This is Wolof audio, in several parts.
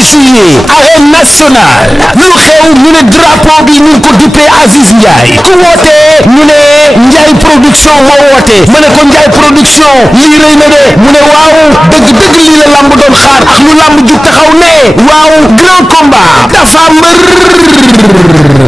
juillet arène nationale lu xew ñu ne drapeau bi ñu ko duppee Aziz Ndiaye ku woote ñu ne Ndiaye production moo woote ma ne ko Ndiaye production lii rëy na de mu ne waaw dëgg lii la lamb doon xaar ak lu lamb ju taxaw ne waaw grand combat dafa mbër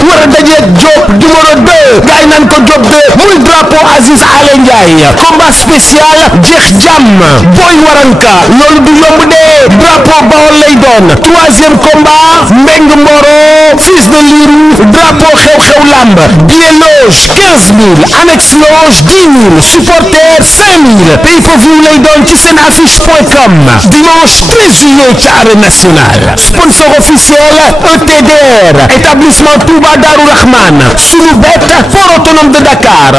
war a dajeeg Diop numéro 2 gaay naan ko Diop 2 muy drapeau Aziz Ale Ndiaye combat spécial jeex jàmm Boy Waranka loolu du yomb de drapeau Bawol lay doon troisième combat Mbeng Mboro fils de Lirou drapeau xew-xew lamb billet loge 15 000 annexe loge 10 000 supporter 5 000 pay-per-view lay doon ci seen affiche.com dimanche 13 juillet ci arène nationale sponsor officiel ETDR établissement Touba Darou Rahman Sunubet port autonome de Dakar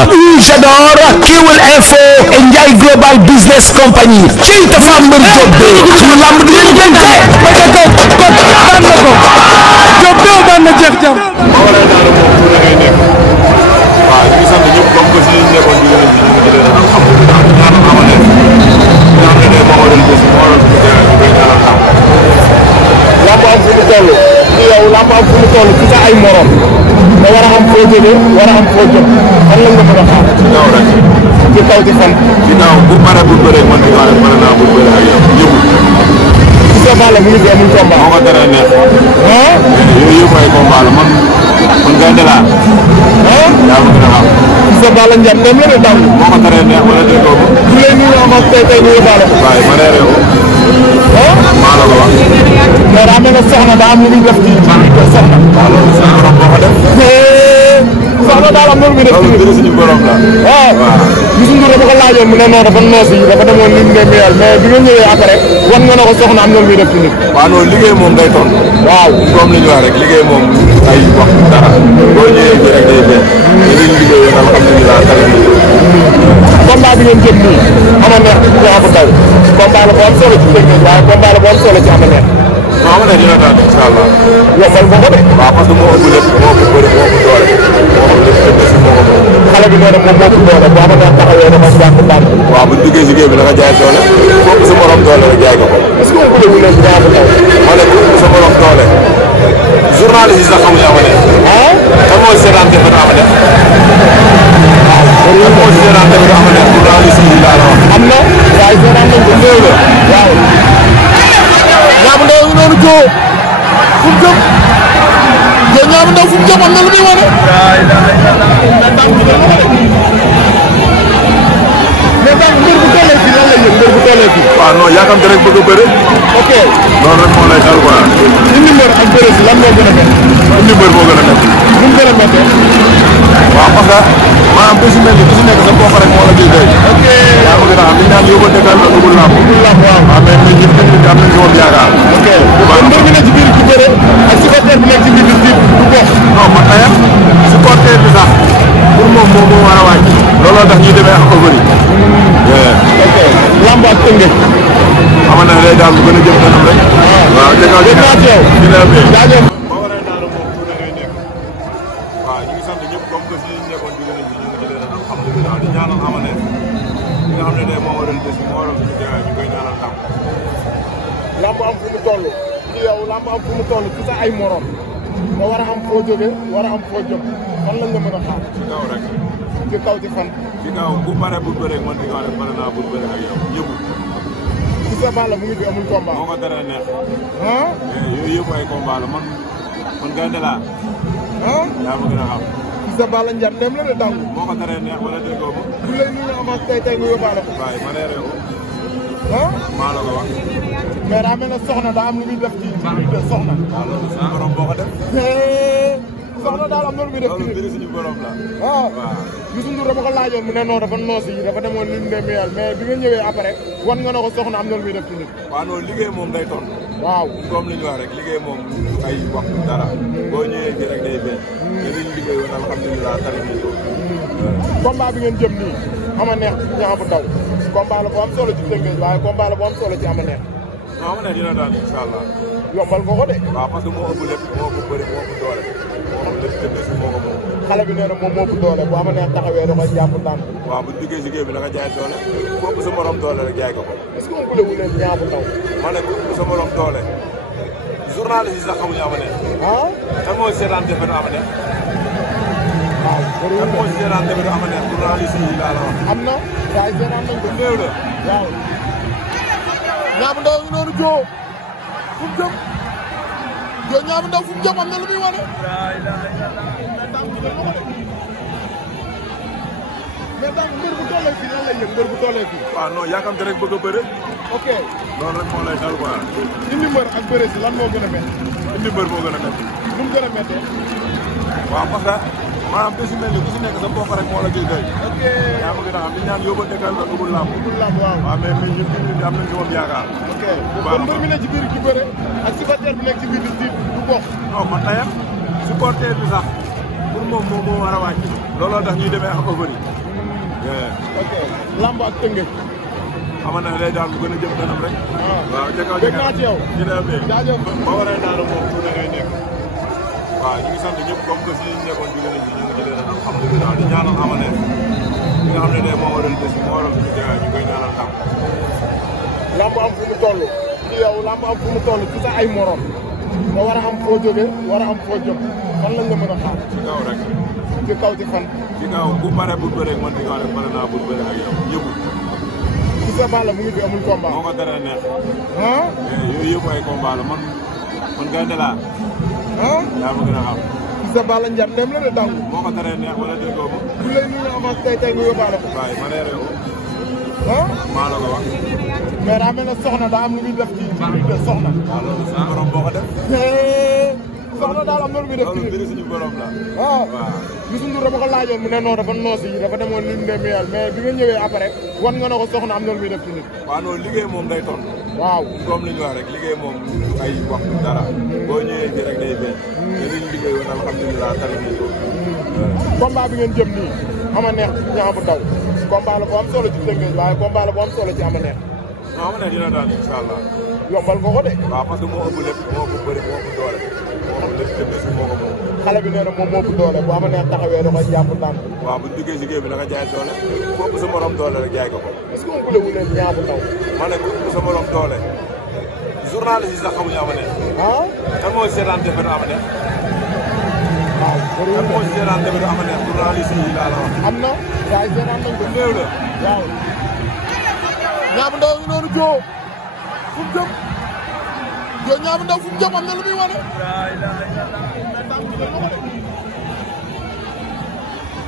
Jador Kewel Info et Ndiaye Global Business Company ci Tapha Mbeur Diop de suñu lamb di leen jënte ko daan na ko Diop de daan na jeex jam waaw ñu ngi sant ñëpp comme que si nekkoon di leen ñu ngi leen alhamdulilah di ñaanal amane nga xam ne moo waral bés moo waral suñu terrain bi koy ñaanal xam lamb am fu mu toll ci yow lamb am fu mu toll ci sa ay morom nga war a am foo jóge war a am foo jëm fan lañ la mën a xaar ci kaw rek ci kaw ci fan ci kaw bu pare bu bëre man di waa mën naa bu bëre ak yow yëpp ci sa bala mu ngi fi amul combat moo ko teree neex yooyu yëpp ay combat la man gaynde laa yaa ma gën a xam sa bala njam dem la ne daw moo ko teree neex wala déggoo ko bu leen ñu am ak tey ñu yóbbaale ko waaye ma reere ko maa la ko wax mais daa mel ne soxna daa am lu muy def ci soxna waaw loolu suñu borom boo ko def soxna daal am loolu muy def ci suñu borom la waaw Youssou Ndour dafa ko laajoon mu ne non dafa noos yi dafa demoon lim ne meyal mais bi nga ñëwee après wan nga ne ko soxna am loolu muy def ci nit waaw non liggéey moom day ton waaw comme li ñu wax rek liggéey moom ay wax dara boo ñëwee fii rek day feeñ te liñ liggéey alhamdulilah combat bi ngeen jëm nii ama neex ñaa ko daw combat la bu am solo ci technique waaye combat la bu am solo ci ama neex non ama neex dina daan incha allah yombal nga ko de waaw parce que moo ëpp lépp moo ëpp bëri moo ëpp doole moo xam lépp si moo ko xale bi nee na moom moo ëpp doole bu ama neex taxawee dafa jàpp daan waaw bu duggee si géej bi da nga jaay doole moo ëpp sa morom doole nga jaay ko ko est-ce que ko déglu leen ñaa ko daw ma ne bu ëpp sa morom doole journaliste yi sax xamuñu ama neex kan mooy seetaan defe na ama neex waaw moo seetaan defe na ama neex journaliste yi laa la wax am na waaye seetaan nañ ko néew la waaw Niang bu Ndaw ngi noonu joo fu mu jëm joo Niang bu Ndaw fu mu jëm am na lu muy wane mais baax mbir bu tollee fii lan lay yëg mbir bu tollee fii waaw non yaakamte rek bëgg a bëri ok loolu rek moo lay dal quoi indi mbër ak bëri si lan moo gën a métti indi mbër moo gën a métti nu mu gën a méttee waaw parce que maanaam bési mel ni ku si nekk sa bopp rek moo la ciy doy ok yaa ma gën a xam li naan yóbbu dëkkal la dugul làmb waaw mais ñun ñëpp am nañ ci woon yaakaar ok mbër bi nekk ci biir ci bëre ak supporter bi nekk ci biir du bokk non man tayam supporter bi sax pour moom moo war a wàcc looloo tax ñuy demee ak ko bëri ok lamb ak tënge xam na day daal bu gën a jëm kanam rek waaw dëgg dina teew dina jaajëf ba war a daara moom fu ngay nekk waaw ñu ngi sant ñëpp comme que si nekkoon bi gën a ñu ngi ci leen alhamdulilah di ñaanal amane ñi nga xam ne day moo waral bés bi moo waral suñu teewaay ñu koy ñaanal tam lamb am fu mu toll ci yow lamb am fu mu toll ci sa ay morom nga war a am foo jóge war a am foo jëm fan lañ la mën a xaar ci kaw rek ci kaw ci fan ci kaw bu pare bu bëre man di wax pare naa bu bëre ak yow yëpp ci sa bala mu ngi fi amul combat moo ko teree neex yooyu yëpp ay combat la man gaynde laa yaa ma gën a xam ci sa bala njar dem la de dangu moo ko teree neex wala déggoo ko bu lay ñu am ak tey nga yóbbaale ko waaye ma reere ko maa la ko wax mais daa mel ne soxna daa am lu muy def ci biir soxna waaw loolu suñu borom boo ko def soxna daal am na lu muy def ci biir suñu borom la waaw Youssou Ndour dafa ko laajoon mu ne non dafa noos yi dafa demoon lim ne meyal mais bi nga ñëwee après wan nga ne ko soxna am na lu muy def ci nit waaw non liggéey moom day ton waaw comme li ñu wax rek liggéey moom ay wax dara boo ñëwee ji rek day feeñ te liñ liggéey woon alhamdulilah tari nañ ko combat bi ngeen jëm nii ama neex Niang bu Ndaw combat la bu am solo ci Tëngéej waaye combat la bu am solo ci ama neex non ama neex dina daan incha allah yombal nga ko de waaw parce que moo ëpp lépp moo ëpp bëri moo ëpp doole moo xam lépp te bés moo ko moom xale bi nee na moom moo ëpp doole bu ama neex taxawee da koy jàpp daan waaw bu duggee si géej bi da nga jaay doole bu ëpp sa morom doole rek jaay ko ko est-ce que ëppale wu leen Niang bu Ndaw ma ne bu ëpp sa morom doole journaliste yi sax xamuñu Ama Neex. ah. kan moo seetaan defetu Ama Neex. waaw kan moo seetaan defetu Ama Neex journaliste yi laa la wax. am na waaye seetaan nañ ko. néew la. waaw. Niang bu Ndaw ñu noonu joo fu mu jëm joo Niang bu Ndaw fu mu jëm am na lu muy wane. mais donc mbër bu tollee fii lan lay yëg mbër bu tollee fii. waaw non yaakamte rek bëgg a bëre. ok loolu rek moo lay dal quoi. indi mbër ak bëre si lan moo gën a métti. indi mbër moo gën a métti. nu mu gën a méttee. waaw parce que maanaam bés yu mel ni ku si nekk sa mbokk rek moo la ciy doy. ok yaa ma gën a xam li ñu naan yóbbante kal nga dugul làmb. dugul làmb waaw. waaw mais ñun am nañ ci moom yaakaar. ok bu baax kon mbër mi nekk ci biir di bëre ak supporter bi nekk ci biir di du bokk. non man tayam supporter bi sax pour moom moo war a wàcc. looloo tax ñuy demee ak overi. ok lamb ak Tëngéej. Ama Neex day daal bu gën a jëm kanam rek. waaw ca kaw dégg naa ci yow. jaajëf ba waree daal moom tuuti ngay nekk. waaw ñu ngi sant ñëpp comme que si nekkoon jóge nañ ci ñu ngi jëlee nag alhamdulilah di ñaanal Ama Neex li nga xam ne tey moo waral bés bi moo waral suñu teewaay ñu koy ñaanal tam. lamb am fu mu toll ci yow lamb am fu mu toll ci sa ay morom nga war a am foo jóge war a am foo jëm fan lañ la mën a xaar. ci kaw rek. ci kaw ci fan. ci kaw bu paree bu bëree man ci kaw rek pare naa bu bëree ak yow yëpp. ci sa Balla mu ngi fi amul combat. moo ko teree neex. ah. yooyu yëpp ay combat la man gaynde laa. ah. yaa ma gën a xam. ci sa Balla njar ndem la de dang. moo ko teree neex wala déggoo ko. bu lay nuyu avance tey nga yóbbaale ko. waaye ma reeree ko. ah. maa la ko wax. mais daa mel ne soxna daa am lu muy def ci biir soxna. waaw loolu suñu borom boo ko def. soxna daal am na lu muy def ci loolu mbiri suñu borom la. waaw. waaw. Youssou Ndour dama ko laajoon mu ne non dafa noos yi dafa demoon li mu demee mais bi nga ñëwee après wan nga ne ko soxna am na lu muy def ci nit. waaw non liggéey moom day tontu. waaw. comme li ñu wax rek liggéey moom ay wax dara. boo ñëwee ji rek day feeñ. te liñ liggéey woon alhamdulilah tali nañ ko. combat bi ngeen jëm nii Ama Neex Niang bu Ndaw combat la bu am solo ci Tëngéej waaye combat la bu am solo ci Ama Neex. non Ama Neex dina daal incha allah. yombal nga ko de. waaw parce que moo ëpp lépp moo ëpp bëri moo ëpp doole. moo ëpp lépp te bés moo ko moom. xale bi nee na moom moo ëpp doole bu Ama Neex taxawee da koy jàpp daan. waaw bu ñu duggee si géej bi da nga jaay doole. ku ëpp sa morom doole rek jaay ko ko. est-ce que ëppale wu leen Niang bu Ndaw. ma ne ku ëpp sa morom doole. journaliste yi sax xamuñu Ama Neex. ah. kan moo seetaan defetu Ama Neex. waaw kan moo seetaan defetu Ama Neex journaliste yi laa la wax. am na waaye seetaan nañ ko. néew la. waaw. Niang bu Ndaw ñu noonu joo fu mu jëm joo Niang bu Ndaw fu mu jëm am na lu muy wane.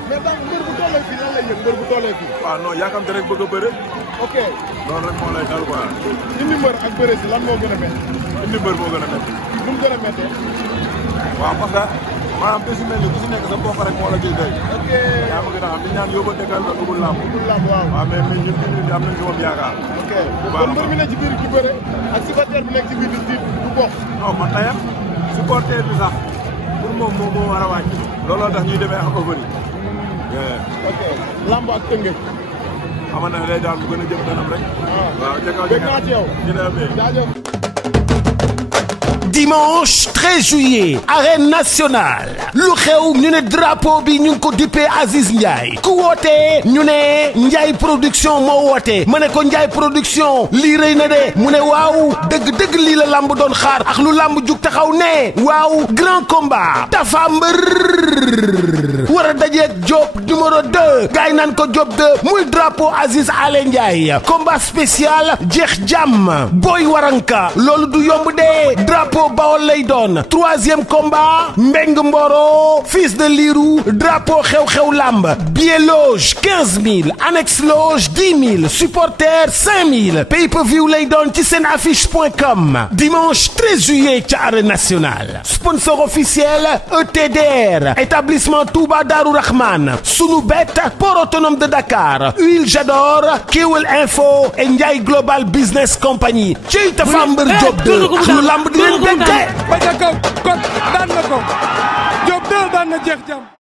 mais donc mbër bu tollee fii lan lay yëg mbër bu tollee fii. waaw non yaakamte rek bëgg a bëre. ok loolu rek moo lay dal quoi. indi mbër ak bëre si lan moo gën a métti. indi mbër moo gën a métti. nu mu gën a méttee. waaw parce que maanaam bés yu mel ni ku si nekk sa mbokk rek moo la ciy doy. ok yaa ma gën a xam li ñu naan yóbbante kal nga dugul làmb. dugul làmb waaw. waaw mais ñun am nañ ci moom yaakaar. ok bu baax kon mbër mi nekk ci biir di bëre ak supporter bi nekk ci biir di du bokk. non man tayam supporter bi sax pour moom moo war a wàcc. looloo tax ñuy demee ak overi. ok lamb ak Tëngéej. Ama Neex day daal bu gën a jëm kanam rek. waaw ca kaw dégg naa ci yow. jaajëf. Dimanche 13 juillet arène nationale lu xew ñu ne drapeau bi ñu ngi ko dippee Aziz Ndiaye ku woote ñu ne Ndiaye production moo woote ma ne ko Ndiaye production lii rëy na de mu ne waaw dëgg-dëgg lii la lamb doon xaar ak lu lamb jug taxaw ne waaw grand combat Tapha Mbeur war a dajeeg Diop numéro 2 gaay naan ko Diop 2 muy drapeau Aziz Ale Ndiaye combat spécial jeex jàmm Boy Waranka loolu du yomb de drapeau Bawol lay doon troisième combat Mbeng Mboro fils de Lirou drapeau xew-xew lamb billet loge 15 000 annexe loge 10 000 supporter 5 000 pay-per-view lay doon ci seen affiche.com dimanche 13 juillet ca arène nationale sponsor officiel ETDR établissement Touba Darou Rahman Sunubet port autonome de Dakar Huile Jador Kewel Info et Ndiaye Global Business Company ci Tapha Mbeur Diop 2 ak lu lamb di leen ba ca kaw kon daan na ko Diop 2 daan na jeex jàmm